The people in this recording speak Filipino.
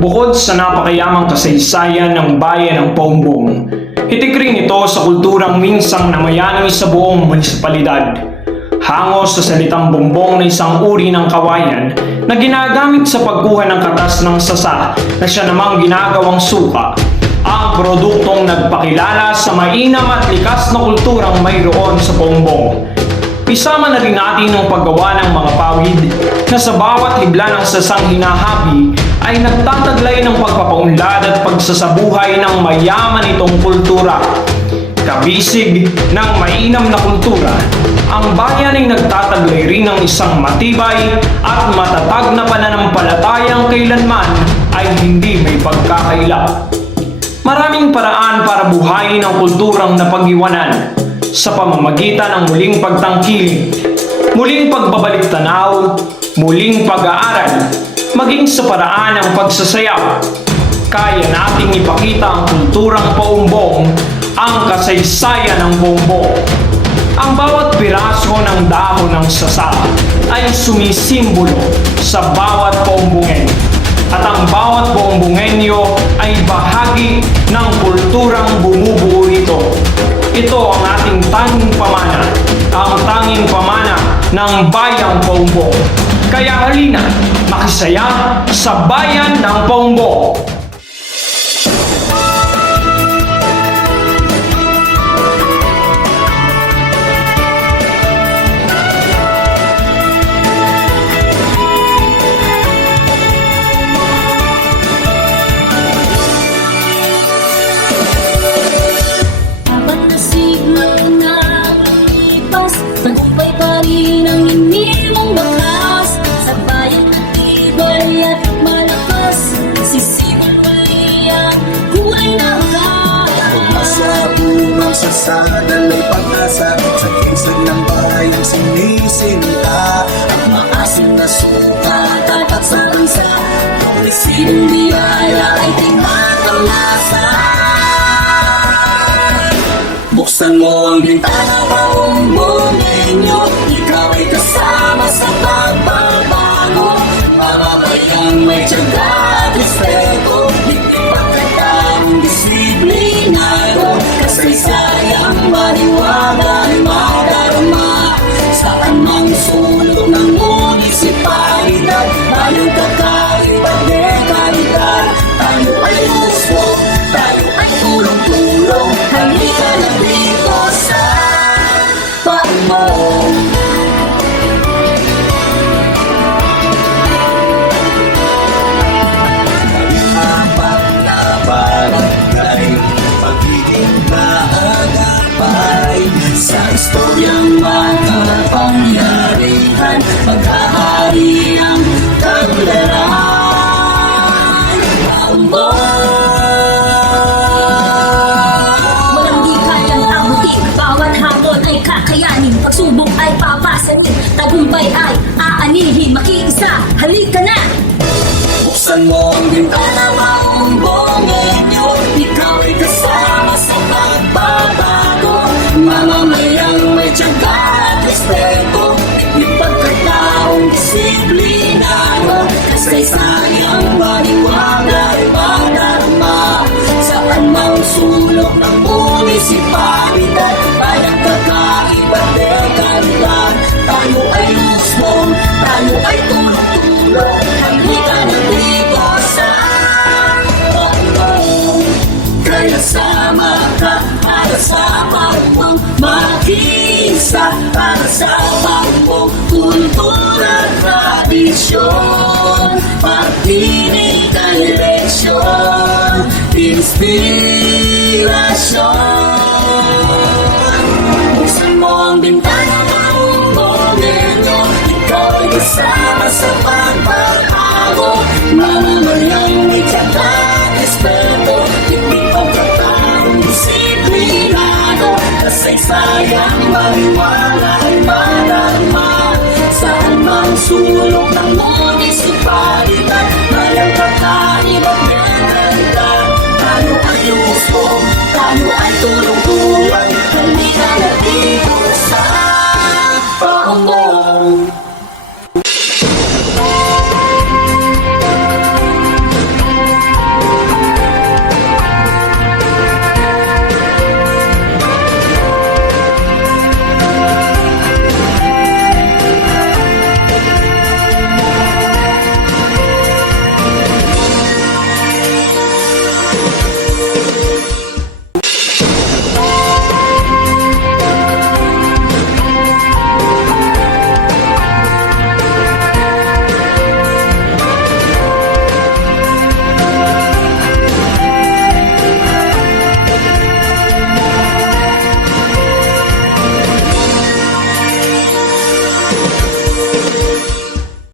Bukod sa napakayamang kasaysayan ng bayan ng Paumbong, hitik rin ito sa kulturang minsang namayani sa buong munisipalidad. Hango sa salitang bumbong na isang uri ng kawayan na ginagamit sa pagkuha ng katas ng sasa na siya namang ginagawang suka, ang produktong nagpakilala sa mainam at likas na kulturang mayroon sa Paumbong. Isama na rin natin ang paggawa ng mga pawid na sa bawat hibla ng sasang hinahabi ay nagtataglay ng pagpapaunlad at pagsasabuhay ng mayaman itong kultura. Kabisig ng mainam na kultura, ang bayan ay nagtataglay rin ng isang matibay at matatag na pananampalatayang kailanman ay hindi may pagkakaila. Maraming paraan para buhayin ang kulturang napag-iwanan sa pamamagitan ng muling pagtangkilik, muling pagbabalik-tanaw, muling pag-aaral, maging sa paraan ng pagsasayaw. Kaya nating ipakita ang kulturang Paumbong, ang kasaysayan ng Paumbong. Ang bawat piraso ng dahon ng sasa ay sumisimbolo sa bawat Paumbongen. At ang bawat Paumbongenyo ay bahagi ng kulturang bumubuo rito. Ito ang ating tanging pamana, ang tanging pamana ng bayang Paumbong. Kaya halina, makisaya sa bayan ng Paumbong. Sa dalay pag-asa sa kinsag ng bayang sinisinta ang maasim na suka tapat sa bansa kung isinong biyaya ay di makalasa. Buksan mo ang bintana, Paumbongenyo, ikaw ay kasama sa pagbabago. Mamamayang may tiyaga at respeto, hindi pagkataong disiplinado, kasaysayang maniwala ay madarama. Saan mang sulok ng munisipalidad, tayong kakaiba dekalidad. Tayo ay gusto, tayo ay tulong-tulong, halika na dito sa Paumbong. Sa istoryang makapangyarihan, maghahari ang kagularan. Walang di kayang abutin, bawat hamon ay kakayanin, pagsubok ay papasanin, tagumpay ay aanihin, makiisa, halika na! Buksan mo ang bintana, Paumbongenyo, ikaw ay kasama sa pagbabago. Mamamayang may tiyaga at respeto, may pagkataong disiplinado, kasaysayang maniwala ay madarama. Saan mang sulok ng munisipalidad, parang kakaiba dekalidad. Tayo ay lusmong, tayo ay tulong-tulong, halika na dito sa Paumbong. Kaya sama ka para sa Paumbong, makisa para sa Paumbong, kultura, tradisyon, pag-ibig, direksyon, inspirasyon. Buksan mo ang bintana, Paumbongenyo, ikaw ay kasama sa Paumbong.